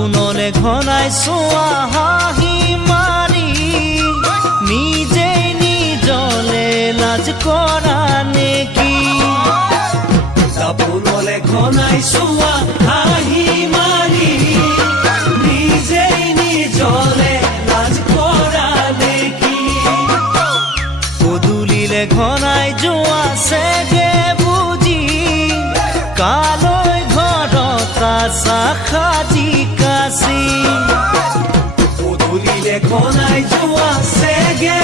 দাপোনলে ঘনাই চোৱা হাঁহি মাৰি নিজেই নিজলে লাজ কৰা নেকি দাপোনলে ঘনাই চোৱা হাঁহি মাৰি নিজেই নিজলে লাজ কৰা নেকি পদূলিলে ঘনাই যোৱা চেগে বুজি কালৈ ঘৰত কাছা সাজি কাছি পদূলিলে ঘনাই যোৱা চেগে